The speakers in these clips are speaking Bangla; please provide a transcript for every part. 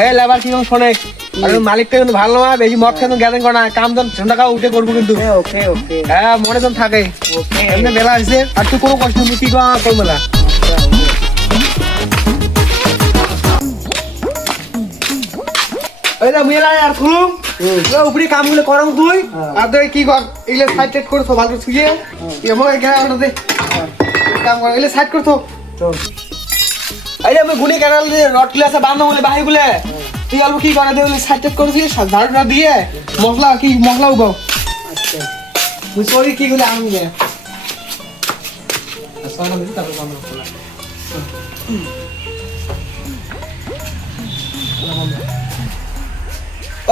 এই লেবার কি শোনে। আর মালিকটা কিন্তু ভালো না বেশি মদ খেয়ে গ্যাদারিং করে না। কাম জন ঠান্ডা খাওয়া উঠে করব কিন্তু। ওকে ওকে হ্যাঁ মনে জন থাকে। এমনি বেলা আছে আর তুই কোনো কষ্ট নেই কি করব না। মেলা আর খুলুম ওই উপরে কামগুলো করম তুই। আর তুই কি কর এগুলো সাইড টাইড করে ভালো করে শুয়ে। এমন এখানে দে। কাম কর এগুলো সাইড করে তো। এই আমি গুনি কেনাল দিয়ে রড ক্লাসে বান্ধব বলে বাহি বলে। তুই অল্প কি করে দিয়ে সাইড টাইড করে দিয়ে ঝাড়ুটা দিয়ে। মশলা কি মশলা উগাও সরি কি গুলো আমি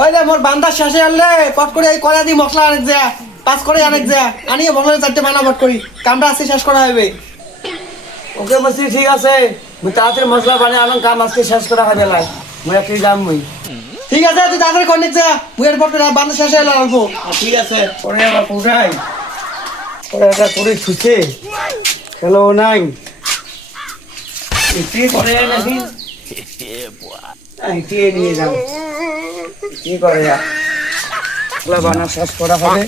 ওই যে মোর বান্দা শেষে আনলে পট করে এই কড়া দি মশলা আনেক যা পাঁচ করে আনেক যা। আনিয়ে মশলা চারটে বানা পট করি কামটা আজকে শেষ করা হবে ওকে বসি ঠিক আছে। মুই তাড়াতাড়ি মশলা বানিয়ে আনাম কাম আজকে শেষ করা হবে লাই। মুই একটু যাম মুই। ঠিক আছে তুই তাড়াতাড়ি কন্টেক্ট যা মুই এরপর বান্দা শেষে এলো অল্প ঠিক আছে। পরে আবার কোথায়? পরে একটা করে ছুটে খেলো নাই? এটি করে নাকি? এটি নিয়ে যাও। কি করে আর? মশলা বানা শেষ করা হবে।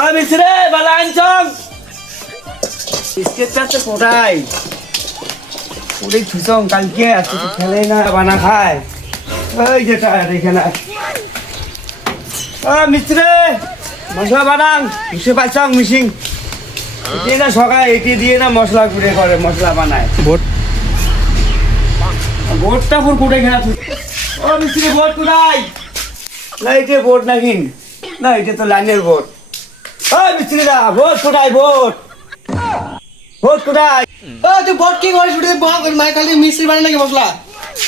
ও মিশ্রে বালা আনছম বিস্কিট চাচ্ছে কোথায় ওরে ছুসং কালকে আজকে তো খেলে না বানা খায়। ওই যেটা এখানে ও মিস্ত্রি মশলা বানান বুঝতে পারছং মিশিং এটি না সকালে এটি দিয়ে না মশলা গুঁড়ে করে মশলা বানায়। ভোট। বোর্ডটা পুর কুটে খেলা ও মিস্ত্রি বোর্ড কোথায়? না এটা বোর্ড নাকি না, এটা তো লাইনের বোর্ড ও মিস্ত্রি দা বোর্ড কোথায় বোর্ড বোর্ড কোথায়? ও তুই বট কি করিস? উঠে মাই খালি মিস্ত্রি বানাই নাকি মশলা?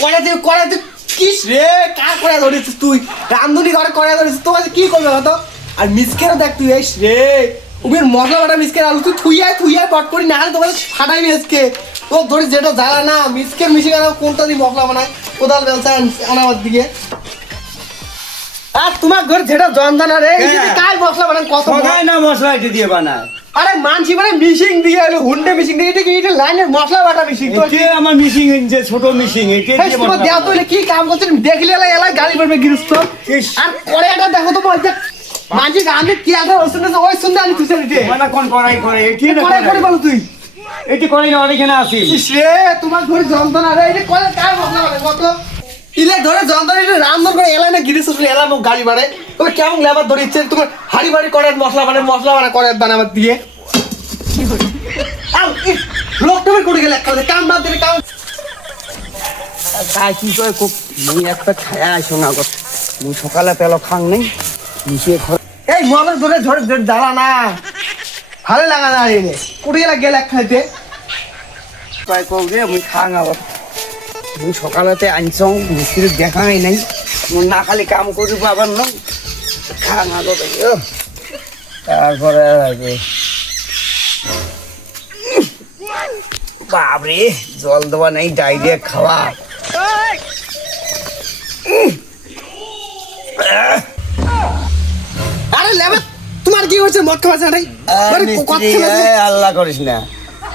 কড়া তুই কড়া তুই কিস রে? কার কড়া ধরিস তুই? রান্ধুনি ঘরে কড়া ধরিস? তো আজ কি করবে হতো আর মিসকেরও দেখ তুই এস রে। উবের মশলা বাটা মিসকের আলু তুই থুইয়াই থুইয়াই পট করি, না তোমার ফাটাইবি আজকে তো ধরিস, যেটা জ্বালা না। মিসকের আনা কোনটা দিয়ে মশলা বানায়? কোদাল বেলচা আনাবার দিকে। আর তোমার ঘর যেটা যন্ত্রণা রে হ্যাঁ। মশলা বানান কত? সবাই না মশলা এটি দিয়ে বানায়। আরে মানছি মানে মিশিং দিয়ে এলো হুন্ডে মিশিং দিয়ে এটা কি এটা লাইনের মশলা বাটা মিশিং তো? এটি আমার মিশিং যে ছোট মিশিং এটি দিয়ে তোমার দেয়া তো কি কাম করছেন দেখলে এলাই এলাই গাড়ি পড়বে গৃহস্থ ইস। আর পরে এটা দেখো তো বলছে মাঝি গানে কি আছে ওই শুনতে ওই শুনতে আমি তুই সেটা বানা কোন করাই করে? এটি না করে করে। বলো তুই। এটি করে না অনেকখানে আসি রে তোমার ঘরে যন্ত্রণা রে এটা করে কার মশলা বাড়ে কত ইলে ধরে যন্ত্রণা এটা রান্না করে এলাই না গৃহস্থ শুনে এলাই গাড়ি বাড়ে। তবে কেমন লেবার ধরে ইচ্ছে তোমার হাড়ি বাড়ি করে মশলা বানায় মশলা বানা করে বানাবার দিয়ে। লোকটা করে গেলে একটা কাম বাদ দিলে কাম তাই কি করে খুব মুই একটা খায়া আসো না গো। মুই সকালে পেল খাং নেই মিশিয়ে খর এই মদের ধরে ধরে জ্বালা না। ভালো লাগা না রে কুড়ি গেলে গেল খাইতে? পাই কও রে মুই খাং আবার। সকালেতে আনছং মিস্ত্রি দেখাই নাই। মুই না খালি কাম করিব আবার ন। তারপরে বাপরে জল দেওয়া নেই ডাইরিয়া খাওয়া। আরে লেবে তোমার কি হয়েছে? মদ খাওয়া কথা আল্লাহ করিস না।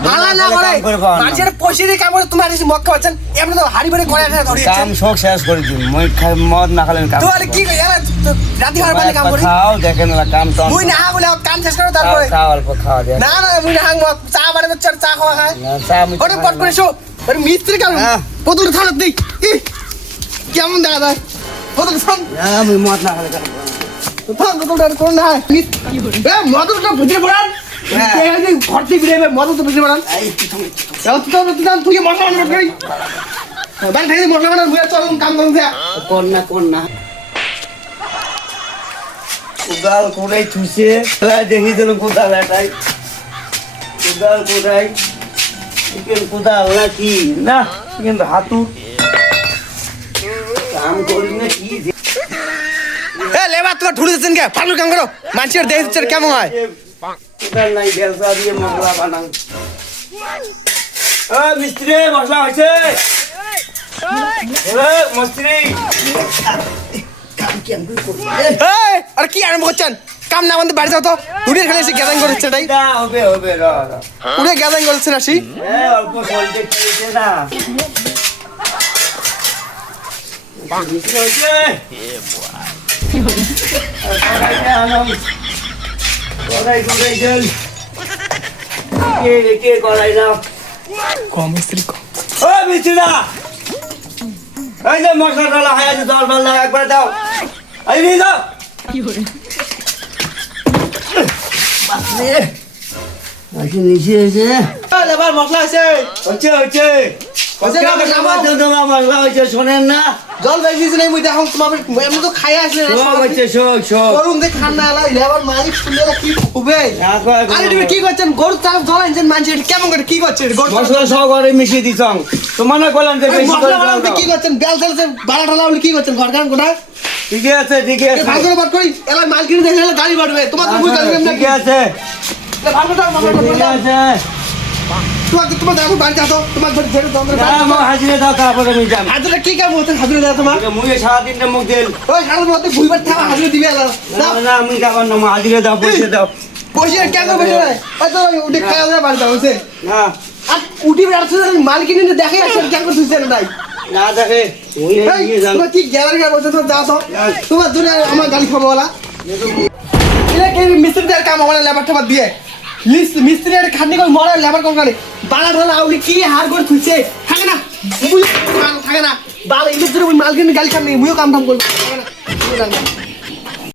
আলা না করে কাম করে খাওয়া না। মানুষের পয়সা দিয়ে কাম করে তোমার এসে মদ খাওয়াচ্ছেন এমনি তো হাড়ি বাড়ি করে এসে ধরে কাম শোক শেষ করে দিন মই খাই- মদ না খালে কাম তো আরে কি কই রাতি হাড় বাড়ি কাম করি। খাও দেখেন না কাম তো মুই না বলে কাম শেষ করে তারপরে খাও অল্প খাওয়া দেয় না না মুই না হাং চা বাড়ি চা চা খাওয়া খায়। না, চা আমি ওটা পট করে শো ওরে মিস্ত্রি কাম হ্যাঁ। থালত দিই কেমন দেখা যায়? বোতল থাম আমি মদ না খালে কাম না। থাম বোতলটা কোন না এ বুঝে পড়ান হ্যাঁ। এই ভর্তি বিরে মদল তো বুঝে পড়ান এই, তুই থাম, তুই থাম। যাও তো তো তুই মশলা বানানো করি বাল খাই মশলা বানানো মুয়া চল কাম করুন যা। কর না কর না কোদাল দেখি দিল কোদাল এটাই। কোদাল কোদাই চিকেন কোদাল না কি না কিন্তু হাতু কাম করি না কি তোমার ঠুড়ে দিচ্ছেন কে? কাম করো। মানুষের কেমন হয়? কোদাল নাই বেলসা দিয়ে মশলা বানাং ও মিস্ত্রি মশলা হয়েছে মিস্ত্রি কাম কি আমি করি এই আরে কি আরম্ভ করছেন কাম না আমাদের বাড়ি যাও তো উড়ে খালি এসে গ্যাদাং করেছে এটাই হবে হবে র র উড়ে আসি অল্প সলতে খেয়েছে না বেশি হয়েছে কড়াইটা আনো। কড়াই কড়াই জল। কে রে, কে কড়াই নাও কম মিস্ত্রি কম। ও মিস্ত্রিরা এই যে মশলা টলা হয়ে আছে দল বল একবার দাও। এই নিয়ে নিচে এবার মশলা আছে। হচ্ছে হচ্ছে। শোনেন না। জল বেশি নাই মুই দেখো তোমার এমনি তো খাই আসলে মালিক শুনলে কি হবে। আরে তুমি কি করছেন? গরু চাল জল আনছেন মানছে কেমন করে কি করছেন? মশলা ঘরে মিশিয়ে দিছং। তোমার না বললাম যে বেশি করে মশলা বানাতে দাও। কি করছেন? বেল বাড়া কি করছেন? ঘর কোটা ঠিকই আছে ঠিকই আছে। ভাগ করে বাট করি এলা মাল কিনে গাড়ি বাড়বে। তোমার তো বুঝতে পারবেন ঠিকই আছে। ভাগ করে দাও মশলা ঠিকই দাও। আছে। তোমার তোমার দেখো বাড়ি যাও তোমার ধরে দাও আমার হাজিরে দাও তারপরে আমি যাব। হাজুরা কি কাম হচ্ছে? হাজুরা দাও তোমার। মুখে সারাদিনটা মুখ ওই সারা মধ্যে থাকা হাজুরা দিবে না দাও। না আমি যাবার না আমার হাজিরে দাও পয়সা দাও। বসে কেন বসে ওই তো উঠে খাওয়া দাওয়া বাড়ি যাও হচ্ছে না। আর উঠি বেড়াচ্ছে মাল কিনে দেখে আসছে কেন করে তুই নাই? না দেখে। ওই তোমার কি গ্যালারি গায়ে বলছে তো। তোমার জন্য আমার গালি খাব কি মিস্ত্রিদের কাম আমার লেবার টেবার দিয়ে। মিস্ত্রি আর খাটনি করে মরে লেবার কোন কানে বালা ঢালা আউলি কি হার করে থুইছে? থাকে না। থাকে না। বালা ইলেকট্রিক মাল কিনে গালি খাবনি মুইও কাম ধাম করব। থাকে না।